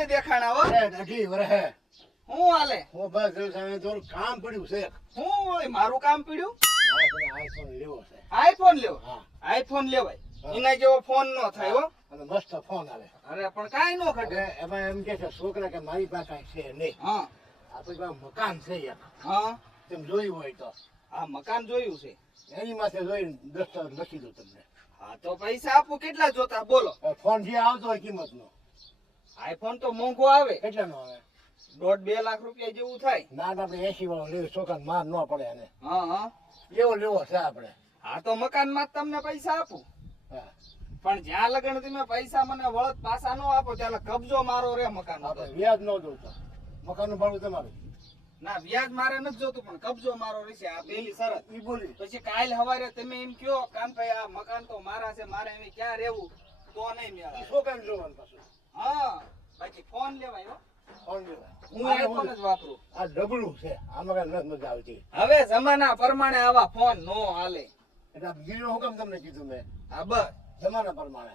નથી દેખાણા હો. અઢી વરહે હું હાલે? હું બસ થોડું કામ પડ્યું છે. હું હોય મારું કામ પીડ્યું? આઈફોન લેવો છે. આઈફોન લેવો? હા. આઈફોન લેવાય. એના જેવો ફોન નો થાય હો. અને મસ્ત ફોન આવે. અરે પણ કાઈ નો ઘટે. એમાં એમ કે છે છોકરા કે મારી પાસે કાંઈ છે નહીં. હા આપણી પાસે મકાન છે એક. હા તેમ જોયું હોય તો આ મકાન જોયું છે. એની માથે જોઈને દસ્તાવેજ લખી દઉં તમને. હા તો પૈસા આપું. કેટલા જોતા બોલો? ફોન જે આવતો હોય કિંમતનો આઈફોન તો મોંઘો આવે. કેટલાનો આવે? 1.5-2 લાખ રૂપિયા જેવું થાય. ના આપણે 80 વાળો લેવો, છોકરાને માર ન પડે એને હા હા એવો લેવો છે આપણે. હા તો મકાનમાં જ તમને પૈસા આપું. હા. પણ જ્યાં લગન તમે પૈસા મને વળત પાછા ન આપો ત્યારે કબજો મારો રે મકાન. આપણે વ્યાજ ન જોતા, મકાનનું ભાડું તમારું. ના વ્યાજ મારે નથી જોતું પણ કબજો મારો રહેશે. આ પેલી શરત. ઈ બોલી પછી કાલ હવારે તમે એમ કયો કામ ભાઈ આ મકાન તો મારા છે, મારે એમ ક્યાં રહેવું તો નહીં ઈ મેળા. છોકરાને જોવાનું પાછું. હા પછી ફોન લેવાય હો. ફોન લેવા. હું આઈફોન જ વાપરું. આ ડબલું છે, આમાં કાંઈ નથી મજા આવતી. હવે જમાના પ્રમાણે આવા ફોન નો હાલે. એટલે આ ગીરો હું કેમ તમને કીધું મેં? હા બસ જમાના પ્રમાણે.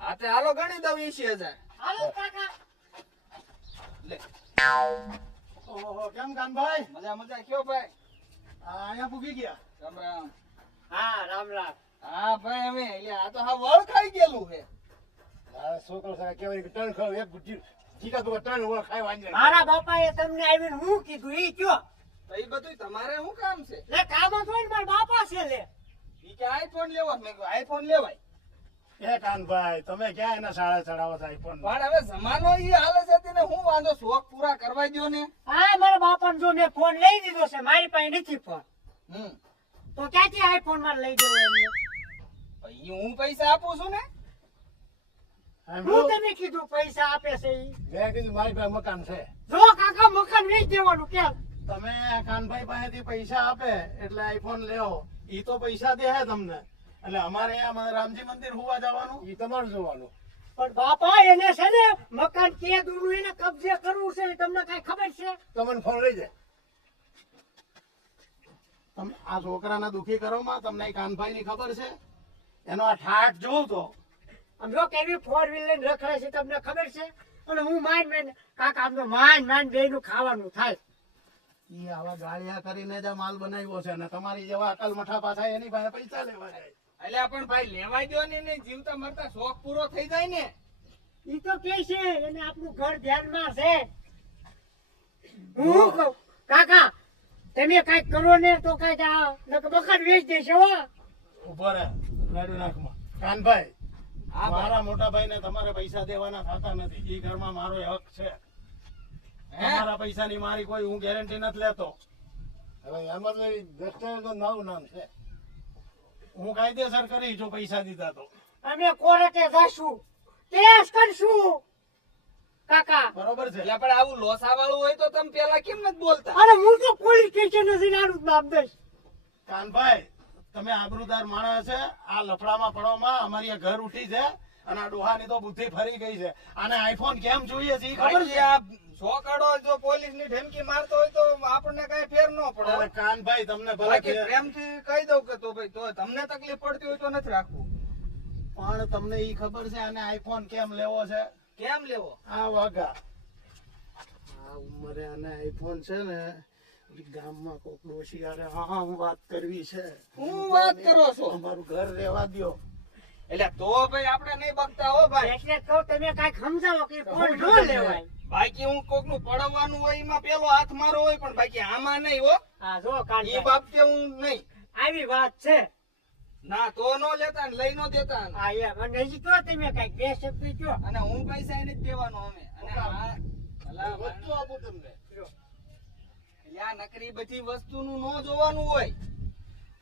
હા તે હાલો ગણી દઉં 80,000. હાલો કાકા. લે ઓહો કેમ કાનભાઈ? મજા મજા કયો ભાઈ? અહીંયા પૂગી ગયા. રામ રામ. હા રામ રામ. હા ભાઈ અમે એટલે આ તો હા વળ ખાઈ ગયેલું છે. મારા છોકરો સાહેબ કહેવાય કે ત્રણ ખાવ એક ટીકા તો ત્રણ વળ ખાઈ વાંજે. મારા બાપાએ તમને આવીને હું કીધું ઈ કયો? તો એ બધું તમારે શું કામ છે? લે કામ જ હોય ને મારા બાપા છે લે. ઈ કે આઈફોન લેવો. મેં કીધું આઈફોન લેવાય. એ કાનભાઈ તમે ક્યાં એના શાળા ચડાવો છો આઈફોન? પણ હવે જમાનો ઈ હાલે છે તેને હું વાંધો શોખ પૂરા કરવા દ્યો ને. હા મારા બાપાને જો મેં ફોન લઈ દીધો છે, મારી પાસે નથી ફોન, હમ તો ક્યાંથી આઈફોન માં લઈ દેવો એમને? ઈ હું પૈસા આપું છું ને. હું તમે કીધું પૈસા આપે છે ઈ? મેં કીધું મારી પાસે મકાન છે. જો કાકા મકાન વેચી દેવાનું કેમ? તમે કાનભાઈ પાસેથી પૈસા આપે એટલે આઈફોન લેવો, ઈ તો પૈસા દે હે તમને. એટલે અમારે અહીંયા રામજી મંદિર હોવા જવાનું. એ તમારું જોવાનું. પણ બાપા એને છે ને મકાન કે દૂરનું એને કબજે કરવું છે એ તમને કઈ ખબર છે? તમને ફોન લઈ જાય. તમે આ છોકરાને દુખી કરો માં, તમને કાનભાઈ ની ખબર છે? એનો આ ઠાઠ જોઉં તો આમ જો કેવી ફોર વ્હીલ લઈને રખડે છે તમને ખબર છે? અને હું માંડ કાકા આમ તો માંડ બે નું ખાવાનું થાય. ઈ આવા ગાળિયા કરીને જ આ માલ બનાવ્યો છે, અને તમારી જેવા અકલ મઠા પાછા એની પાસે પૈસા લેવા જાય. એટલે પણ ભાઈ લેવાય દ્યો ને. નહીં જીવતા મરતા શોખ પૂરો થઈ જાય ને. ઈ તો કે છે એને આપણું ઘર ધ્યાનમાં છે. હું કહું કાકા તમે કઈક કરો ને તો કઈક આ મકાન વેચ દેશે હો. ઉભો રહે ગાડું નાખમાં. કાનભાઈ હા ભાઈ. મારા મોટા ભાઈ ને તમારે પૈસા દેવાના થતા નથી. ઈ ઘરમાં મારો હક છે. હે? તમારા પૈસાની મારી કોઈ હું ગેરંટી નથી લેતો. હવે એમાં તો દસ્તાવેજ નવું નામ છે. હું કાયદેસર કરી જો પૈસા દીધા તો. અમે કોર્ટે જશું, કેસ કરશું કાકા. બરોબર છે? એટલે પણ આવું લોસા વાળું હોય તો તમે પેલા કેમ નથી બોલતા? અરે હું તો પોલીસ સ્ટેશન નથી નાનું જ નામ દઈશ. કાનભાઈ તમે આબરૂદાર માણસ છે. આ લફડામાં પડવામાં અમારી આ ઘર ઉઠી છે, અને આ ડોહાની તો બુદ્ધિ ફરી ગઈ છે. આને આઈફોન કેમ જોઈએ છે ઈ ખબર બાકી છે? આ છોકડો જો પોલીસ ની ધમકી મારતો હોય તો આપણને કઈ ફેર ન અરે પડે. કાનભાઈ તમને ભલે બાકી કે- પ્રેમથી કહી દઉં કે તો ભાઈ તો તમને તકલીફ પડતી હોય તો નથી રાખવું. પણ તમને ઈ ખબર છે આને આઈફોન કેમ લેવો છે? કેમ લેવો? આ વાગા આ ઉંમરે આને આઈફોન છે ને, ગામમાં કોક ડોશી હારે હું વાત કરવી છે. હું વાત કરો છો? અમારું ઘર રહેવા દ્યો. એટલે તો ભાઈ આપણે નહીં બગતા હો ભાઈ. એટલે તો તમે કઈક સમજાવો કે ફોન ન લેવાય. બાકી હું કોક નું પડવાનું હોય એમાં પેલો હાથ મારો હોય, પણ બાકી આમાં નહીં હો. હા જો એ કાકા બાબતે હું નહીં. આવી વાત છે. ના તો નો લેતા ને લઈ નો દેતા. હા એમ અને હજી કયો તમે કઈક બે શબ્દ કયો. અને હું પૈસા એને જ દેવાનો અમે. અને આ ભલા વસ્તુ આપું તમને. એટલે આ નકરી બધી વસ્તુનું નો જોવાનું હોય.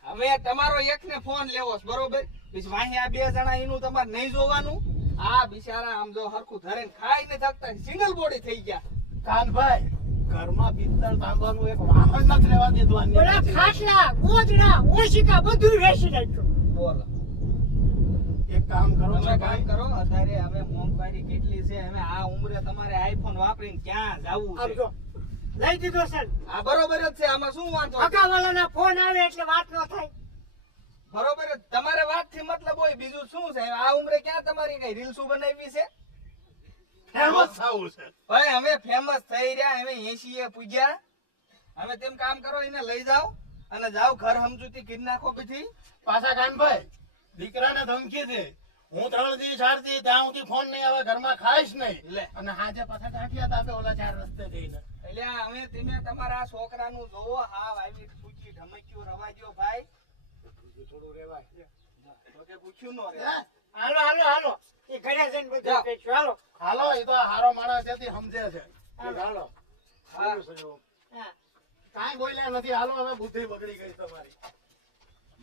હવે તમારો એક ને ફોન લેવો છે બરોબર, પછી વાહી આ બે જણા એનું તમારે નહીં જોવાનું. આ બિચારા આમ જો હરખું ધરે ખાઈ ને થકતા સિંગલ બોડી થઈ ગયા. કાનભાઈ ઘરમાં પિત્તળ તાંબાનું એક વાહન નથી રહેવા દીધું. ઓલા ખાટલા ગોદડા ઓશિકા બધું વેચી નાખ્યું. બોલો એક કામ કરો તમે છો કામ ભાઈ, કરો. અત્યારે હવે મોંઘવારી કેટલી છે. હવે આ ઉંમરે તમારે આઈફોન વાપરીને ક્યાં જવું આમ છે? જો લઈ દીધો છે. આ બરોબર જ છે. આમાં શું વાંધો છે? અગાવાલાના ફોન આવે એટલે વાત ન થાય. બરોબર જ. તમારે વાત થી મતલબ હોય બીજું શું છે? આ ઉંમરે ક્યાં તમારી કઈ રીલ્સો બનાવી છે? ફેમસ થવું છે. ભાઈ અમે ફેમસ થઈ રહ્યા, અમે 80 એ પૂગ્યા. હવે તેમ કામ કરો, એને લઈ જાઓ અને જાઓ ઘર સમજૂતી કરી નાખો બધી. પાછા કાનભાઈ દીકરાને ધમકી દે, હું 3 દી 4 દી ત્યાં સુધી ફોન નહીં આવે, ઘરમાં ખાઈશ નહીં. લે અને હાજે પાછા ગાંઠિયા તાપે ઓલા 4 રસ્તે જઈને. એટલે અમે તમે તમારા છોકરાનું જોવો, હાવ આવી પૂછી ઢમક્યું રવા દ્યો ભાઈ. થોડું રેવાય. તો કે પૂછ્યું નો રે. હે? હાલો હાલો હાલો એ ઘરે જઈને બધું જાઓ. કહીશું. હાલો હાલો, એ તો હારો માણસ છે તે સમજે છે. હાલો. હા. હા. કાંઈ બોલ્યા નથી. હાલો, હવે બુદ્ધિ બગડી ગઈ તમારી.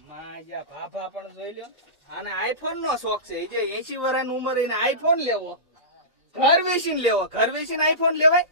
માજા ભાભા પણ જોઈ લ્યો. આને આઈફોન નો શોખ છે. એ જે 80 વર્ષની ઉંમરે એને આઈફોન લેવો, ઘર વેચીને લેવો. ઘર વેચીને આઈફોન લેવાય?